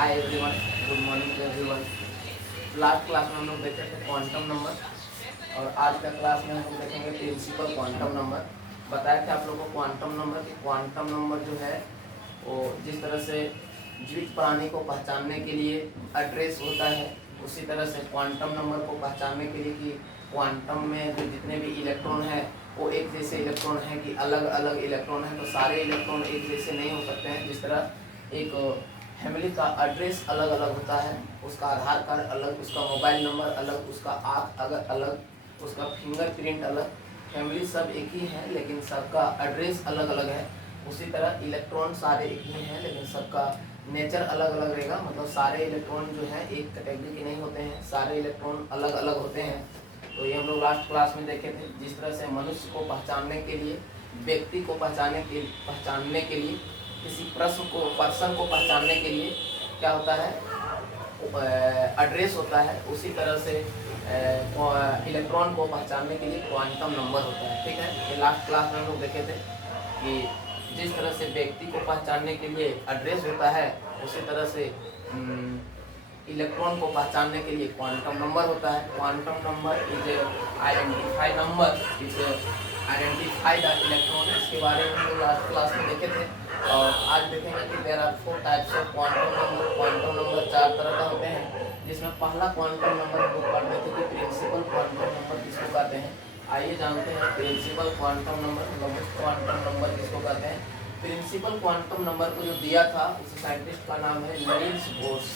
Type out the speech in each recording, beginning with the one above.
Hi everyone, good morning to everyone. Last class में हम लोग देखे थे क्वांटम नंबर और आज का क्लास में हम लोग देखेंगे प्रिंसिपल क्वांटम नंबर। बताया था आप लोगों को क्वांटम नंबर कि क्वांटम नंबर जो है वो जिस तरह से जीवित प्राणी को पहचानने के लिए एड्रेस होता है, उसी तरह से क्वांटम नंबर को पहचानने के लिए कि क्वांटम में जो जितने भी इलेक्ट्रॉन है वो एक जैसे इलेक्ट्रॉन है कि अलग अलग इलेक्ट्रॉन है, तो सारे इलेक्ट्रॉन एक जैसे नहीं हो सकते हैं। जिस तरह एक फैमिली का एड्रेस अलग अलग होता है, उसका आधार कार्ड अलग, उसका मोबाइल नंबर अलग, उसका आँख अलग, उसका फिंगरप्रिंट अलग। फैमिली सब एक ही है लेकिन सबका एड्रेस अलग अलग है। उसी तरह इलेक्ट्रॉन सारे एक ही हैं लेकिन सबका नेचर अलग अलग रहेगा। मतलब सारे इलेक्ट्रॉन जो हैं एक कैटेगरी के नहीं होते हैं, सारे इलेक्ट्रॉन अलग अलग होते हैं। तो ये हम लोग लास्ट क्लास में देखे थे। जिस तरह से मनुष्य को पहचानने के लिए, व्यक्ति को पहचानने के लिए, किसी पर्सन को पहचानने के लिए क्या होता है, एड्रेस होता है, उसी तरह से इलेक्ट्रॉन को पहचानने के लिए क्वांटम नंबर होता है। ठीक है, ये लास्ट क्लास में हम लोग देखे थे कि जिस तरह से व्यक्ति को पहचानने के लिए एड्रेस होता है, उसी तरह से इलेक्ट्रॉन को पहचानने के लिए क्वांटम नंबर होता है। Quantum number is identify number is identify the electron. इसके बारे में हम लोग लास्ट क्लास में देखे थे और आज देखेंगे कि there are 4 types of quantum number. Quantum number 4 तरह का होते हैं, जिसमें पहला क्वांटम नंबर हम लोग पढ़ रहे थे कि प्रिंसिपल क्वांटम नंबर किसको कहते हैं। आइए जानते हैं प्रिंसिपल क्वांटम नंबर, मतलब क्वांटम नंबर किसको कहते हैं। प्रिंसिपल क्वांटम नंबर को जो दिया था उस साइंटिस्ट का नाम है Niels Bohr's.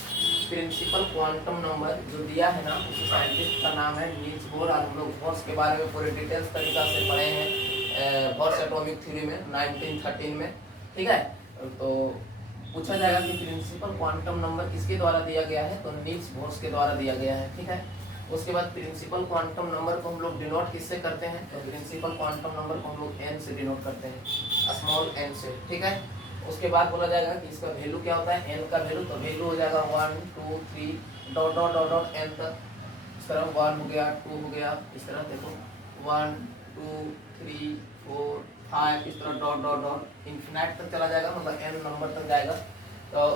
Principal quantum number जो दिया है ना, उस साइंटिस्ट का नाम है नील्स बोर। और हम लोग बोर्स के बारे में पूरे डिटेल्स तरीका से पढ़े हैं बोर्स एटॉमिक थ्योरी में 1913 में। ठीक है, तो पूछा जाएगा कि प्रिंसिपल क्वांटम नंबर किसके द्वारा दिया गया है, तो नील्स बोर्स के द्वारा दिया गया है। ठीक है, उसके बाद प्रिंसिपल क्वांटम नंबर को हम लोग डिनोट किससे करते हैं, तो प्रिंसिपल क्वांटम नंबर को हम लोग एन से डिनोट करते हैं, स्मॉल एन से। ठीक है, उसके बाद बोला जाएगा कि इसका वैल्यू क्या होता है, एन का वैल्यू, तो वैल्यू हो जाएगा 1 2 3 dot dot dot dot n तक। इस तरह 1 हो गया, 2 हो गया, इस तरह देखो 1 2 3 4 5, इस तरह डॉट डॉट डॉट इन्फिनाइट तक चला जाएगा, मतलब एन नंबर तक जाएगा। तो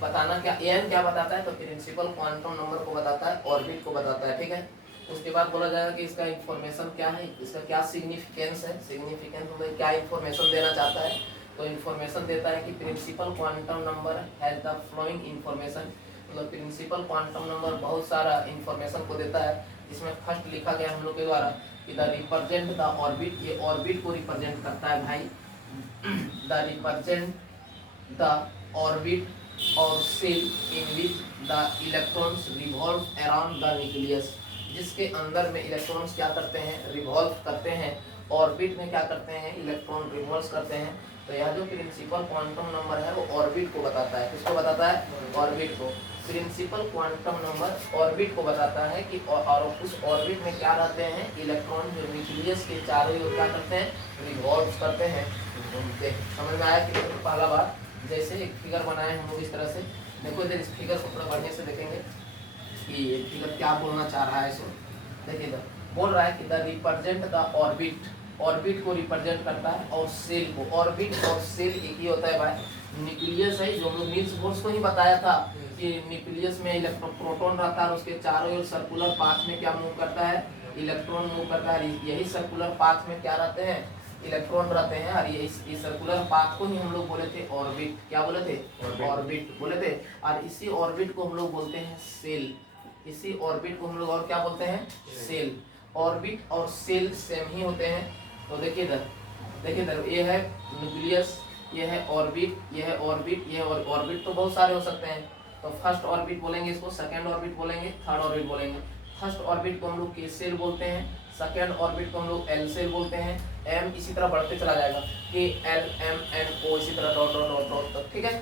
बताना क्या एन क्या बताता है, तो प्रिंसिपल क्वांटम नंबर को बताता है, ऑर्बिट को बताता है। ठीक है, उसके बाद बोला जाएगा कि इसका इन्फॉर्मेशन क्या है, इसका क्या सिग्निफिकेंस है। सिग्निफिकेंस मतलब क्या इन्फॉर्मेशन देना चाहता है, तो इन्फॉर्मेशन देता है कि principal quantum number has the following information. मतलब प्रिंसिपल क्वांटम नंबर बहुत सारा इन्फॉर्मेशन को देता है, जिसमें फर्स्ट लिखा गया हम लोग के द्वारा कि द रिप्रेजेंट द ऑर्बिट। ये ऑर्बिट को रिप्रेजेंट करता है भाई। द रिप्रेजेंट द ऑर्बिट और shell in which the electrons revolve around the nucleus. जिसके अंदर में इलेक्ट्रॉन्स क्या करते हैं, रिवॉल्व करते हैं। ऑर्बिट में क्या करते हैं, इलेक्ट्रॉन रिवॉल्व करते हैं। तो यह जो प्रिंसिपल क्वांटम नंबर है वो ऑर्बिट को बताता है। किसको बताता है, ऑर्बिट को। प्रिंसिपल क्वांटम नंबर ऑर्बिट को बताता है कि और उस ऑर्बिट में क्या रहते हैं, इलेक्ट्रॉन जो न्यूक्लियस के चारों ओर क्या करते हैं, रिवॉल्व करते हैं, घूमते हैं। समझ में आया कि तो पहला बार जैसे एक फिगर बनाए हम लोग इस तरह से, देखो इधर इस फिगर को थोड़ा बढ़िया से देखेंगे कि ये फिगर क्या बोलना चाह रहा है। इसको देखिए, इधर बोल रहा है कि the represent the orbit, orbit को रिप्रेजेंट करता है, और सेल को। ऑर्बिट और सेल एक ही होता है भाई। न्यूक्लियस है जो हम लोग नील्स बोर्स को ही बताया था कि न्यूक्लियस में इलेक्ट्रॉन प्रोटॉन रहता है और उसके चारों ओर सर्कुलर पाथ में क्या मूव करता है, इलेक्ट्रॉन मूव करता है। यही सर्कुलर पाथ में क्या रहते हैं, इलेक्ट्रॉन रहते हैं। और ये सर्कुलर पाथ को ही हम लोग बोले थे ऑर्बिट। क्या बोले थे, ऑर्बिट बोले थे। और इसी ऑर्बिट को हम लोग बोलते हैं सेल। इसी ऑर्बिट को हम लोग और क्या बोलते हैं, सेल। ऑर्बिट और सेल सेम ही होते हैं। तो देखिए इधर, देखिए इधर, ये है न्यूक्लियस, ये है ऑर्बिट, ये है ऑर्बिट, ये ऑर्बिट तो बहुत सारे हो सकते हैं। तो फर्स्ट ऑर्बिट बोलेंगे इसको, सेकंड ऑर्बिट बोलेंगे, थर्ड ऑर्बिट बोलेंगे। फर्स्ट ऑर्बिट को हम लोग के सेल बोलते हैं, सेकंड ऑर्बिट को हम लोग एल सेल बोलते हैं। एम इसी तरह बढ़ते चला जाएगा, के एल एम एन ओ, इसी तरह डॉट डॉट डॉट डॉट तक। ठीक है,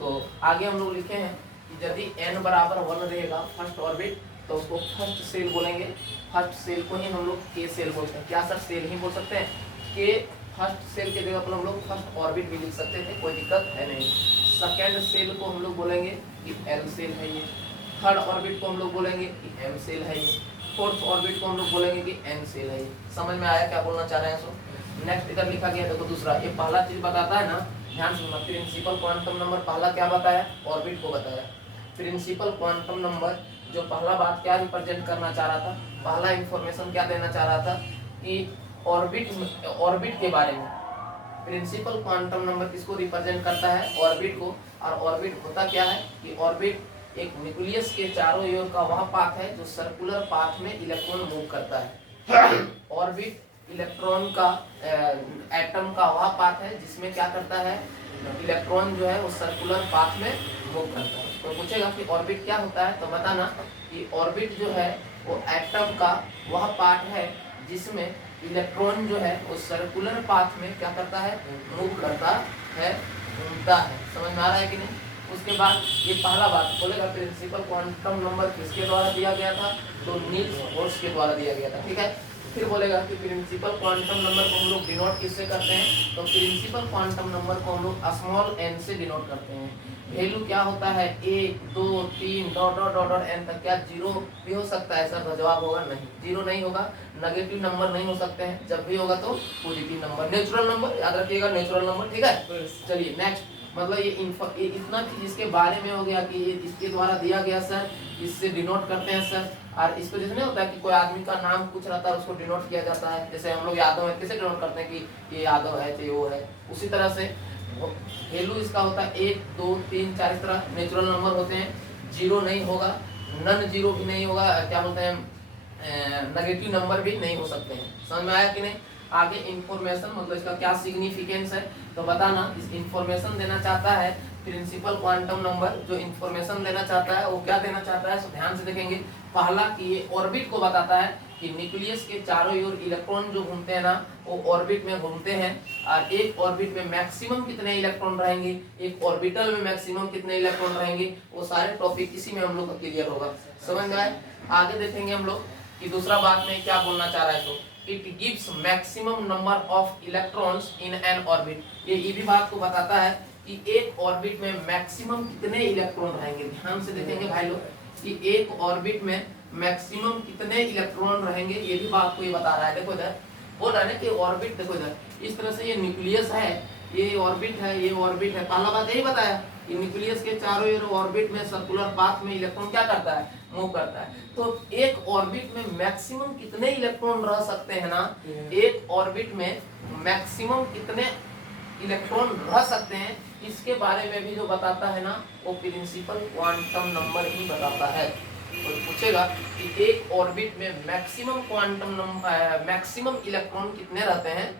तो आगे हम लोग लिखे हैं कि यदि n बराबर 1 रहेगा फर्स्ट ऑर्बिट, तो उसको फर्स्ट सेल बोलेंगे। फर्स्ट सेल को ही हम लोग के सेल बोलते हैं। क्या सर, सेल ही बोल सकते हैं। के फर्स्ट सेल के जगह पर हम लोग फर्स्ट ऑर्बिट भी लिख सकते थे, कोई दिक्कत है नहीं। सेकेंड सेल को हम लोग बोलेंगे कि एल सेल है ये। थर्ड ऑर्बिट को हम लोग बोलेंगे कि एम सेल है ये। फोर्थ ऑर्बिट को हम लोग बोलेंगे कि एन सेल है ये। समझ में आया क्या बोलना चाह रहे हैं। सो नेक्स्ट इधर लिखा गया, देखो दूसरा, ये पहला चीज बताता है ना ध्यान से सुनना, प्रिंसिपल क्वांटम नंबर पहला क्या बताया, ऑर्बिट को बताया। प्रिंसिपल क्वांटम नंबर जो पहला बात क्या रिप्रेजेंट करना चाह रहा था, पहला इंफॉर्मेशन क्या देना चाह रहा था कि ऑर्बिट के बारे में। प्रिंसिपल क्वांटम नंबर किसको रिप्रेजेंट करता है, ऑर्बिट को। और ऑर्बिट होता क्या है कि ऑर्बिट एक न्यूक्लियस के चारों ओर का वह पाथ है जो सर्कुलर पाथ में इलेक्ट्रॉन मूव करता है। ऑर्बिट इलेक्ट्रॉन का एटम का वह पाथ है जिसमें क्या करता है, इलेक्ट्रॉन जो है वो सर्कुलर पाथ में मूव करता है। तो पूछेगा कि ऑर्बिट क्या होता है, तो बताना कि ऑर्बिट जो है वो एटम का वह पार्ट है जिसमें इलेक्ट्रॉन जो है वो सर्कुलर पाथ में क्या करता है, मूव करता है, घूमता है। समझ में आ रहा है कि नहीं। उसके बाद ये पहला बात बोलेगा प्रिंसिपल क्वांटम नंबर किसके द्वारा दिया गया था, तो नील्स बोर्स के द्वारा दिया गया था। ठीक है, फिर बोलेगा कि प्रिंसिपल क्वांटम नंबर को हम लोग डिनोट किससे करते हैं, तो प्रिंसिपल क्वांटम नंबर को हम लोग स्मॉल n से डिनोट करते हैं। वैल्यू क्या होता है 1 2 3 dot dot dot dot n तक। क्या जीरो भी हो सकता है सर, तो जवाब होगा नहीं, जीरो नहीं होगा। नेगेटिव नंबर नहीं हो सकते हैं, जब भी होगा तो पॉजिटिव नंबर, नेचुरल नंबर, याद रखिएगा नेचुरल नंबर। ठीक है, चलिए नेक्स्ट, मतलब ये इतना चीज इसके बारे में हो गया कि ये इसके द्वारा दिया गया सर, इससे डिनोट करते हैं सर। और इसको जैसे नहीं होता है कि कोई आदमी का नाम कुछ रहता है उसको डिनोट किया जाता है, जैसे हम लोग यादव है कैसे डिनोट करते हैं कि ये यादव है तो ये वो है, उसी तरह से वैल्यू इसका होता है 1 2 3 4, इस तरह नेचुरल नंबर होते हैं। जीरो नहीं होगा, नन जीरो भी नहीं होगा, क्या बोलते हैं नेगेटिव नंबर भी नहीं हो सकते हैं। समझ में आया कि नहीं। आगे इंफॉर्मेशन, मतलब इसका क्या सिग्निफिकेंस है, तो बताना। इस इंफॉर्मेशन देना चाहता है प्रिंसिपल क्वांटम नंबर, जो इंफॉर्मेशन देना चाहता है वो क्या देना चाहता है, तो ध्यान से देखेंगे। पहला कि ये ऑर्बिट को बताता है कि न्यूक्लियस के चारों ओर इलेक्ट्रॉन जो घूमते हैं ना, वो ऑर्बिट में घूमते हैं। और एक ऑर्बिट में मैक्सिमम कितने इलेक्ट्रॉन रहेंगे, एक ऑर्बिटल में मैक्सिमम कितने इलेक्ट्रॉन रहेंगे, वो सारे टॉपिक इसी में हम लोग का क्लियर होगा। समझ में आए। आगे देखेंगे हम लोग कि दूसरा बात में क्या बोलना चाह रहा है, तो it gives maximum number of electrons in n orbit. ये भी बात को बताता है कि एक ऑर्बिट में मैक्सिमम कितने इलेक्ट्रॉन रहेंगे। ध्यान से देखेंगे भाई लोग कि एक ऑर्बिट में मैक्सिमम कितने इलेक्ट्रॉन रहेंगे, ये भी बात को ये बता रहा है। देखो इधर बोल रहा है ना कि ऑर्बिट, देखो इधर इस तरह से ये न्यूक्लियस है, ये ऑर्बिट है, ये ऑर्बिट है। पहला बात यही बताया कि न्यूक्लियस के चारों ओर ऑर्बिट में सर्कुलर पाथ में इलेक्ट्रॉन क्या करता है, मूव करता है। तो एक ऑर्बिट में मैक्सिमम कितने इलेक्ट्रॉन रह सकते हैं ना, एक ऑर्बिट में मैक्सिमम कितने इलेक्ट्रॉन रह सकते हैं, इसके बारे में भी जो बताता है ना, वो प्रिंसिपल क्वांटम नंबर ही बताता है। तो पूछेगा कि एक ऑर्बिट में maximum quantum number, maximum electron कितने रहते हैं,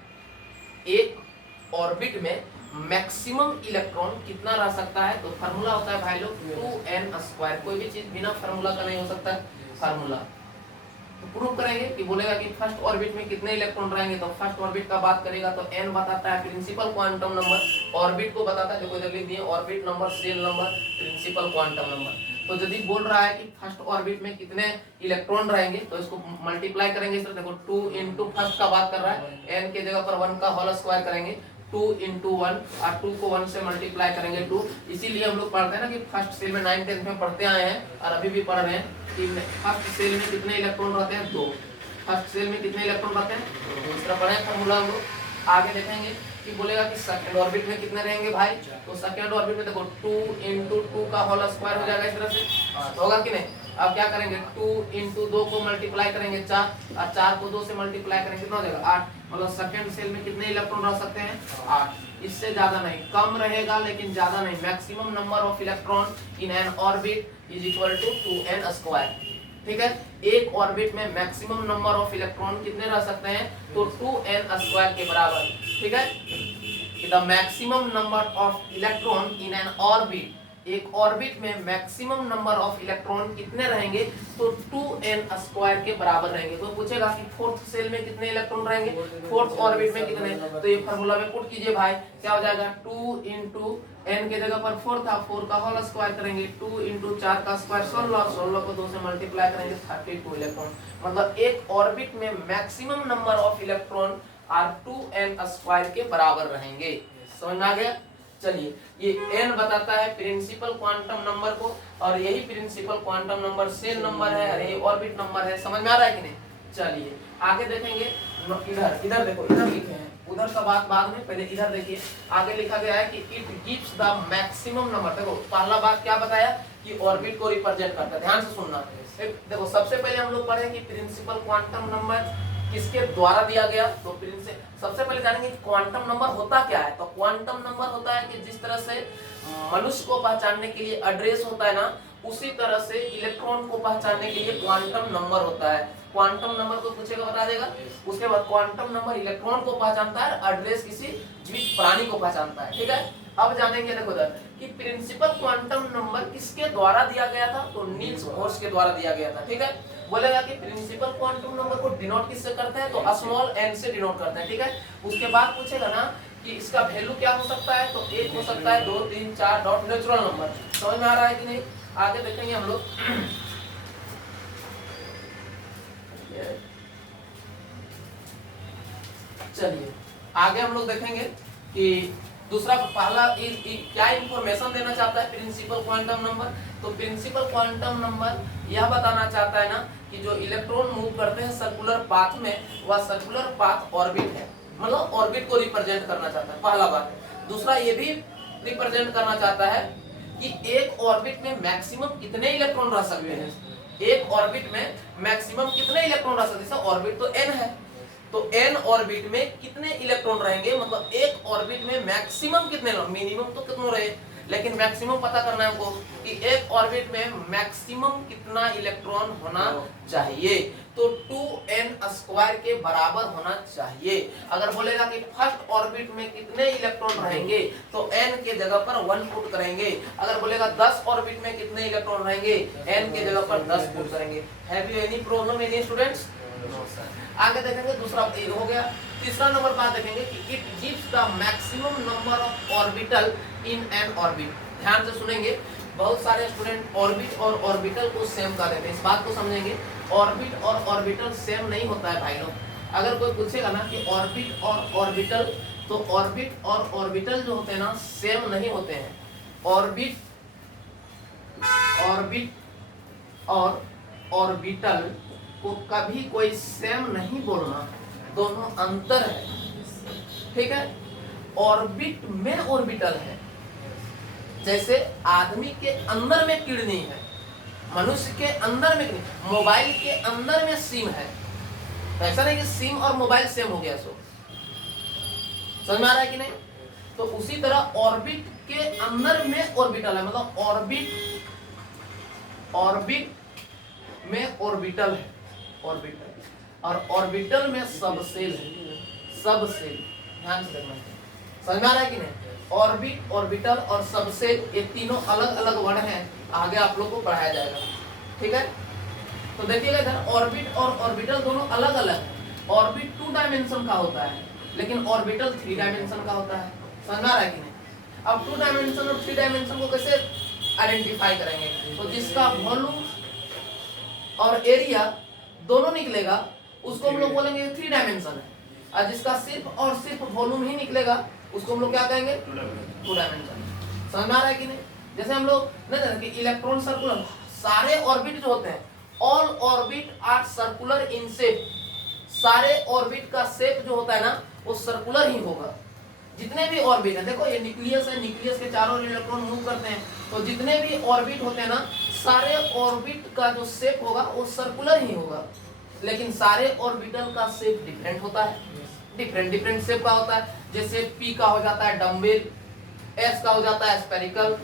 एक ऑर्बिट में मैक्सिमम इलेक्ट्रॉन कितना रह सकता है, तो फार्मूला होता है भाई लोग 2n²। कोई भी चीज बिना फार्मूला का नहीं हो सकता है, फार्मूला। तो प्रूव करेंगे कि बोलेगा कि फर्स्ट ऑर्बिट में कितने इलेक्ट्रॉन रहेंगे, तो फर्स्ट ऑर्बिट का बात करेगा तो n बताता है प्रिंसिपल क्वांटम नंबर, ऑर्बिट को बताता है, देखो इधर लिख दिए orbit number, shell number, principal quantum number. तो यदि बोल रहा है कि फर्स्ट ऑर्बिट में कितने इलेक्ट्रॉन रहेंगे, तो इसको मल्टीप्लाई करेंगे इस तरह। देखो 2 इंटू फर्स्ट का बात कर रहा है, n के जगह पर 1 का होल स्क्वायर करेंगे, 2 इंटू 1, और 2 को 1 से मल्टीप्लाई करेंगे 2। इसीलिए हम लोग पढ़ते हैं ना कि फर्स्ट सेल में 9th 10th में पढ़ते आए हैं और अभी भी पढ़ रहे हैं कि फर्स्ट सेल में कितने इलेक्ट्रॉन रहते हैं, 2। फर्स्ट सेल में कितने इलेक्ट्रॉन रहते हैं, तो इस तरह पढ़े फार्मूला हम लोग। आगे देखेंगे कि बोलेगा कि सेकंड ऑर्बिट में कितने रहेंगे भाई, तो सेकंड ऑर्बिट में देखो 2 इंटू 2 का होल स्क्वायर हो जाएगा इस तरह से, होगा कि नहीं। अब क्या करेंगे, 2 इंटू 2 को मल्टीप्लाई करेंगे 4, और 4 को 2 से मल्टीप्लाई करेंगे कितना हो जाएगा 8। मतलब सेकंड सेल में कितने इलेक्ट्रॉन रह सकते हैं, 8। इससे ज्यादा नहीं, कम रहेगा लेकिन ज्यादा नहीं। Maximum number of electron in n orbit is equal to 2n²। ठीक है, एक ऑर्बिट में मैक्सिमम नंबर ऑफ इलेक्ट्रॉन कितने रह सकते हैं, तो 2n² के बराबर। ठीक है, the maximum number of electron in n orbit, एक ऑर्बिट में मैक्सिमम नंबर ऑफ इलेक्ट्रॉन कितने रहेंगे, तो 2n² के बराबर रहेंगे। तो पूछेगा कि फोर्थ सेल में कितने इलेक्ट्रॉन रहेंगे, फोर्थ ऑर्बिट में कितने, तो ये फार्मूला में पुट कीजिए भाई, क्या हो जाएगा 2 इंटू n के जगह पर 4 था, 4 का होल स्क्वायर करेंगे, 2 इंटू 4 का स्क्वायर 16, 16 को 2 से मल्टीप्लाई करेंगे 32 इलेक्ट्रॉन। मतलब एक ऑर्बिट में maximum number of electron are 2n² के बराबर रहेंगे। समझ में आ गया। चलिए, ये n बताता है प्रिंसिपल क्वांटम नंबर को, और यही principal quantum number shell number है और ये ऑर्बिट नंबर है। समझ में आ रहा है कि नहीं। चलिए आगे देखेंगे इधर इधर देखो, इधर लिखे हैं, उधर का बात बाद में, पहले इधर देखिए। आगे लिखा गया है कि it gives the maximum number. देखो पहला बात क्या बताया कि ऑर्बिट को रिप्रेजेंट करता है, ध्यान से सुनना। देखो सबसे पहले हम लोग पढ़े कि प्रिंसिपल क्वांटम नंबर किसके द्वारा दिया गया। तो सबसे पहले जानेंगे क्वांटम नंबर होता क्या है। तो क्वांटम नंबर होता है कि जिस तरह से मनुष्य को पहचानने के लिए एड्रेस होता है ना, उसी तरह से इलेक्ट्रॉन को पहचानने के लिए क्वांटम नंबर होता है। क्वांटम नंबर को पूछेगा बता देगा। उसके बाद क्वांटम नंबर इलेक्ट्रॉन को पहचानता है, एड्रेस किसी जीवित प्राणी को पहचानता है, ठीक है। अब जानेंगे देखो इधर कि प्रिंसिपल क्वांटम नंबर किसके द्वारा दिया गया था। तो नील्स बोर्स के द्वारा दिया गया था, ठीक है। बोलेगा कि प्रिंसिपल क्वांटम नंबर को डिनोट किससे करते हैं, तो स्मॉल एन से डिनोट करते हैं, ठीक है। उसके बाद पूछेगा ना कि इसका वैल्यू क्या हो सकता है, तो 1 हो सकता है, 2 3 4 डॉट नेचुरल नंबर। समझ में आ रहा है कि नहीं। आगे देखेंगे हम लोग। चलिए आगे हम लोग देखेंगे कि दूसरा पहला क्या इंफॉर्मेशन देना चाहता है प्रिंसिपल क्वांटम नंबर। तो प्रिंसिपल क्वांटम नंबर यह बताना चाहता है ना कि जो इलेक्ट्रॉन मूव करते हैं सर्कुलर पाथ में, वह सर्कुलर पाथ ऑर्बिट है, मतलब ऑर्बिट को रिप्रेजेंट करना चाहता है, पहला बात। दूसरा ये भी रिप्रेजेंट करना चाहता है कि एक ऑर्बिट में मैक्सिमम कितने इलेक्ट्रॉन रह सकते हैं। एक ऑर्बिट में मैक्सिमम कितने इलेक्ट्रॉन रह सकते हैं। ऑर्बिट तो n है, तो n ऑर्बिट में कितने इलेक्ट्रॉन रहेंगे, मतलब एक ऑर्बिट में मैक्सिमम कितने, मिनिमम तो कितने रहे, लेकिन मैक्सिमम पता करना है हमको कि एक ऑर्बिट में मैक्सिमम कितना इलेक्ट्रॉन होना चाहिए। तो 2n² के बराबर होना चाहिए। अगर बोलेगा कि फर्स्ट ऑर्बिट में कितने इलेक्ट्रॉन रहेंगे, तो n के जगह पर 1 पुट करेंगे। अगर बोलेगा 10 ऑर्बिट में कितने इलेक्ट्रॉन रहेंगे, n के जगह पर 10 पुट करेंगे। Have you any problem any students. आगे देखेंगे दूसरा हो गया। तीसरा नंबर बात देखेंगे कि it gives the maximum number of orbital in n orbit. ध्यान से सुनेंगे, बहुत सारे स्टूडेंट ऑर्बिट और ऑर्बिटल को सेम कर देते हैं, इस बात को समझेंगे। ऑर्बिट और ऑर्बिटल सेम नहीं होता है भाई लोग। अगर कोई पूछेगा ना कि ऑर्बिट और ऑर्बिटल, तो ऑर्बिट और ऑर्बिटल जो होते हैं ना सेम नहीं होते हैं। ऑर्बिट और ऑर्बिटल को कभी कोई सेम नहीं बोलना, दोनों अंतर है, ठीक है। ऑर्बिट में ऑर्बिटल है, जैसे आदमी के अंदर में किडनी है, मनुष्य के अंदर में किडनी, मोबाइल के अंदर में सिम है। तो ऐसा नहीं कि सिम और मोबाइल सेम हो गया। सो समझ में आ रहा है कि नहीं। तो उसी तरह ऑर्बिट के अंदर में ऑर्बिटल है, मतलब ऑर्बिट में ऑर्बिटल है, ऑर्बिटल और ऑर्बिटल में सब सेल है, सब सेल। ध्यान से देखना, समझ में आ रहा है कि नहीं। ऑर्बिट, ऑर्बिटल और सब सेल, ये तीनों अलग अलग वर्ड हैं, आगे आप लोग को पढ़ाया जाएगा, ठीक है। तो देखिएगा इधर ऑर्बिट और ऑर्बिटल दोनों अलग अलग है। ऑर्बिट 2 डायमेंशन का होता है, लेकिन ऑर्बिटल 3 डायमेंशन का होता है। समझ में आ रहा है कि नहीं। अब 2 डायमेंशन और 3 डायमेंशन को कैसे आइडेंटिफाई करेंगे, तो जिसका वॉल्यूम और एरिया दोनों निकलेगा उसको हम लोग बोलेंगे 3 डायमेंशन है, और जिसका सिर्फ और सिर्फ वॉल्यूम ही निकलेगा उसको हम लोग क्या कहेंगे, 2 डायमेंशन। समझ में आ रहा है कि नहीं। जैसे हम लोग नहीं जानते कि इलेक्ट्रॉन सर्कुलर, सारे ऑर्बिट जो होते हैं, all orbit are circular in shape. सारे ऑर्बिट का शेप जो होता है ना वो सर्कुलर ही होगा। जितने भी ऑर्बिट है, देखो ये न्यूक्लियस है, न्यूक्लियस के चारों ओर इलेक्ट्रॉन मूव करते हैं, तो जितने भी ऑर्बिट होते हैं ना, सारे ऑर्बिट का जो शेप होगा वो सर्कुलर ही होगा। लेकिन सारे ऑर्बिटल का शेप डिफरेंट होता है, डिफरेंट शेप का होता है। जैसे P का हो जाता है डम्बेल, S का हो जाता है स्फेरिकल।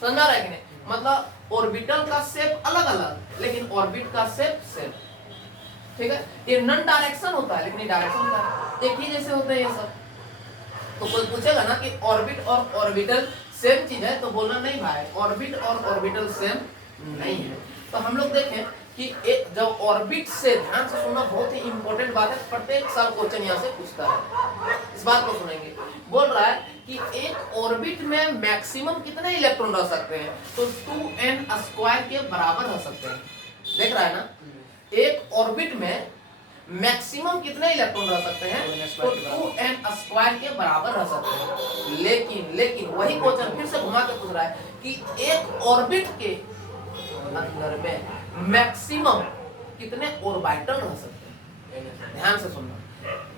समझ आ रहा है कि नहीं। मतलब ऑर्बिटल का शेप अलग अलग, लेकिन ऑर्बिट का शेप सेम, ठीक है। ये नॉन डायरेक्शन होता है, लेकिन ये डायरेक्शन होता है, एक ही जैसे होते हैं ये सब। तो कोई पूछेगा ना कि ऑर्बिट और ऑर्बिटल सेम चीज है, तो बोलना नहीं भाई, ऑर्बिट और ऑर्बिटल सेम नहीं है। तो हम लोग देखें कि एक जब ऑर्बिट से, ध्यान से सुनना, बहुत ही इंपॉर्टेंट बात है, प्रत्येक साल क्वेश्चन यहाँ से पूछता है, इस बात को सुनेंगे। बोल रहा है कि एक ऑर्बिट में मैक्सिमम कितने इलेक्ट्रॉन रह सकते हैं, तो 2n² के बराबर रह सकते हैं। देख रहा है ना, एक ऑर्बिट में मैक्सिमम कितने इलेक्ट्रॉन रह सकते हैं, तो 2n² के बराबर रह सकते हैं। लेकिन वही क्वेश्चन फिर से घुमा के पूछ रहा है कि एक ऑर्बिट के अंदर में मैक्सिमम कितने ऑर्बिटल रह सकते हैं। ध्यान से सुनना,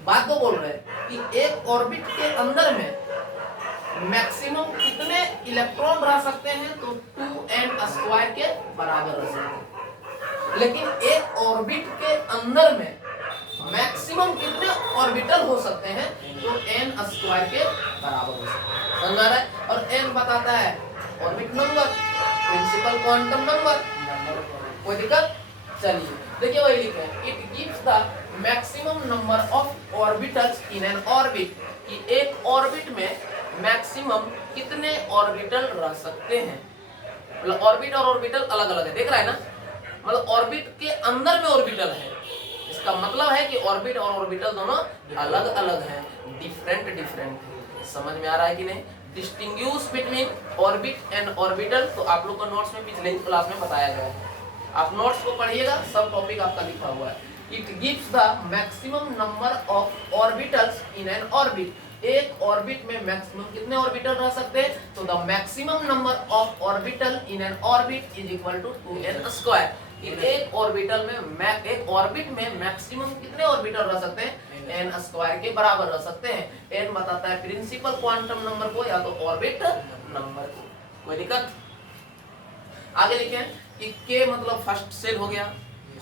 बात तो बोल रहे हैं कि एक ऑर्बिट के अंदर में मैक्सिमम कितने इलेक्ट्रॉन रह सकते हैं, तो 2n² के बराबर रह सकते हैं। लेकिन एक ऑर्बिट के अंदर में मैक्सिमम कितने ऑर्बिटल हो सकते हैं, तो n² के बराबर हो सकते हैं। समझ आ रहा है? और n बताता है orbit number, principal quantum number. कोई दिक्कत? चलिए देखिए वही लिखे हैं, it gives the maximum number of orbitals in n orbit, कि एक ऑर्बिट में मैक्सिमम कितने ऑर्बिटल रह सकते हैं। मतलब ऑर्बिट और ऑर्बिटल अलग अलग है, देख रहा है ना? मतलब ऑर्बिट के अंदर में ऑर्बिटल है, इसका मतलब है कि ऑर्बिट और ऑर्बिटल दोनों अलग अलग हैं, डिफरेंट डिफरेंट है। समझ में आ रहा है कि नहीं? Distinguish between orbit and orbital तो आप लोग को नोट्स में पिछले क्लास में बताया गया है, आप नोट्स को पढ़िएगा, सब टॉपिक आपका लिखा हुआ है। It gives the maximum number of orbitals in n orbit, एक ऑर्बिट में मैक्सिमम कितने ऑर्बिटल रह सकते हैं, तो the maximum number of orbital in n orbit is equal to 2n²। एक ऑर्बिटल में एक ऑर्बिट में मैक्सिमम कितने ऑर्बिटल रह सकते हैं, n² के बराबर रह सकते हैं। n बताता है प्रिंसिपल क्वांटम नंबर को या तो ऑर्बिट नंबर को। कोई दिक्कत? आगे लिखें कि k मतलब फर्स्ट सेल हो गया,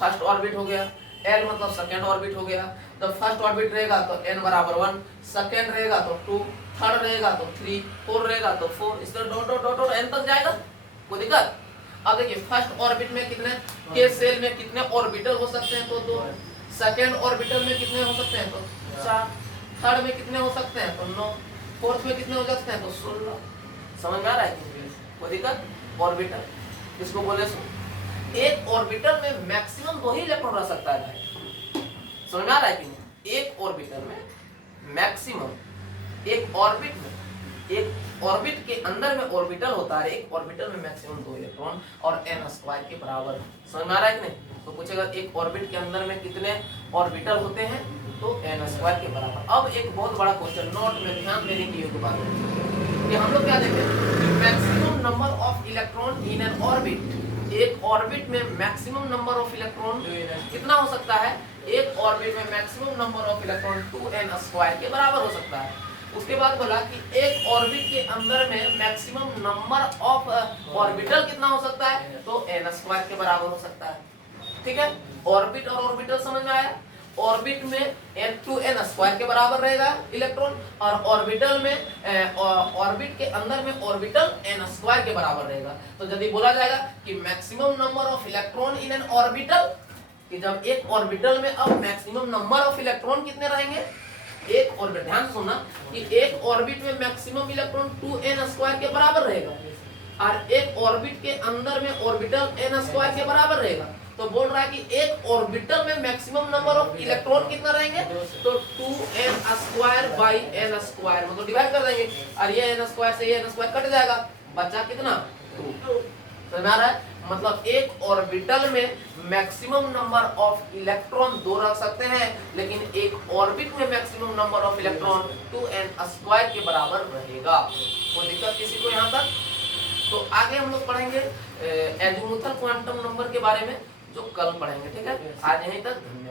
फर्स्ट ऑर्बिट हो गया, l मतलब सेकंड ऑर्बिट हो गया। तो फर्स्ट ऑर्बिट रहेगा तो n बराबर 1, सेकंड रहेगा तो 2, थर्ड रहेगा तो 3, फोर्थ रहेगा तो 4, इस तरह डॉट डॉट डॉट n तक जाएगा। कोई दिक्कत? अब देखिए फर्स्ट ऑर्बिट में कितने, के सेल में कितने ऑर्बिटल हो सकते हैं, तो 2, सेकंड ऑर्बिटल में कितने हो सकते हैं, तो 4, थर्ड में कितने हो सकते हैं, तो 9, फोर्थ में कितने हो सकते हैं, तो 16। समझ में आ रहा है? कोई दिक्कत? ऑर्बिटल किसको बोले? एक ऑर्बिटल में मैक्सिमम 2 ही इलेक्ट्रॉन रह सकता है भाई। समझ में आ रहा है कि नहीं? एक ऑर्बिटल में मैक्सिमम, एक ऑर्बिट में, एक ऑर्बिट के अंदर में ऑर्बिटल होता है, एक ऑर्बिटल में मैक्सिमम 2 इलेक्ट्रॉन और n² के बराबर। समझ में आ रहा है कि नहीं? तो पूछेगा एक ऑर्बिट के अंदर में कितने ऑर्बिटल होते हैं, तो n² के बराबर। अब एक बहुत बड़ा क्वेश्चन नोट में ध्यान देने की योग्य बात है कि हम लोग क्या देखें, maximum number of electron in n orbit, एक ऑर्बिट में मैक्सिमम नंबर ऑफ इलेक्ट्रॉन कितना हो सकता है, एक ऑर्बिट में maximum number of electron 2n² के बराबर हो सकता है। उसके बाद बोला कि एक ऑर्बिट के अंदर में मैक्सिमम नंबर ऑफ ऑर्बिटल कितना हो सकता है, तो n² के बराबर हो सकता है। ठीक है? ऑर्बिट और ऑर्बिटल समझ में आया? ऑर्बिट में 2n² के बराबर रहेगा इलेक्ट्रॉन, और ऑर्बिटल में ऑर्बिट के अंदर में ऑर्बिटल n² के बराबर रहेगा। तो यदि बोला जाएगा कि maximum number of electron in N orbital, कि जब एक ऑर्बिटल में अब मैक्सिमम नंबर ऑफ इलेक्ट्रॉन कितने रहेंगे, एक ऑर्बिट, ध्यान सुनना कि एक ऑर्बिट में मैक्सिमम इलेक्ट्रॉन 2n² के बराबर रहेगा और एक ऑर्बिट के अंदर में ऑर्बिटल n² के बराबर रहेगा। तो बोल रहा है कि एक ऑर्बिटल में मैक्सिमम नंबर ऑफ इलेक्ट्रॉन कितना रहेंगे, तो 2n² बाई n², मतलब डिवाइड कर देंगे और ये n² से ये n² कट जाएगा, बचा कितना, 2। समझ आ रहा है? मतलब एक ऑर्बिटल में मैक्सिमम नंबर ऑफ इलेक्ट्रॉन 2 रख सकते हैं, लेकिन एक ऑर्बिट में maximum number of electron 2n² के बराबर रहेगा। कोई दिक्कत किसी को यहाँ तक? तो आगे हम लोग पढ़ेंगे एजीमुथल क्वांटम नंबर के बारे में, जो कल पढ़ेंगे। ठीक है? आज यहीं तक, धन्यवाद।